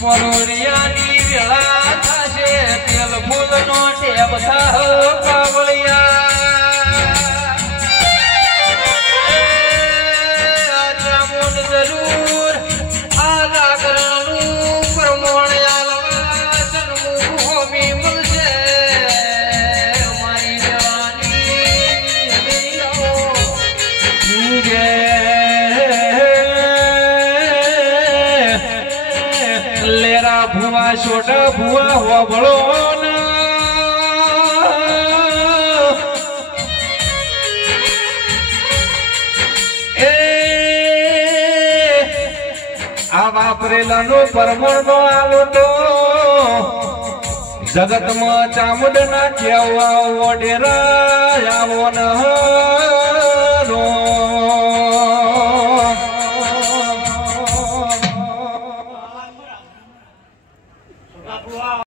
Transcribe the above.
મરોડિયાની વેળા થશે તેલ ફૂલનો ટેબ થાહ પાવળિયા ચામુંડ જરૂર આ જાગરણનું પ્રમાણ આલવા જન્મું હોમી મળશે મારી વેળાની લેરા ભુવા છોટા ભુવા હોબળો એ આ વાપરેલાનો પરમણનો આલો તો જગતમાં ચામુંડ ના કેવા ઓડેરા આવો ન